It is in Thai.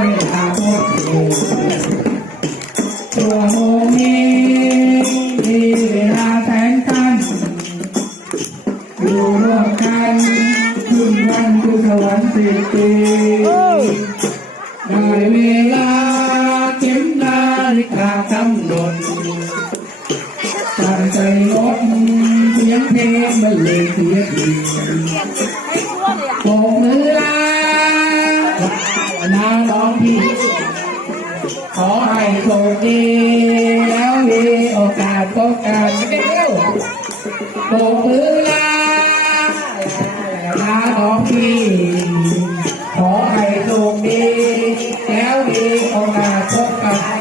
เวลาพบตัวโมนี้มีเวลาแสนสั้นอยู่ร่วมกันคืนวันคือสวรรค์10 ปีได้เวลาเข็มนาฬิกากำหนดตั้งใจลดเสียงเพลงบรรเลงเสียงดีโบกมือลาน้องพี่ขอให้โชคดีแล้วมีโอกาสพบกันโบกมือลาน้องพี่ขอให้โชคดีแล้วมีโอกาสพบกัน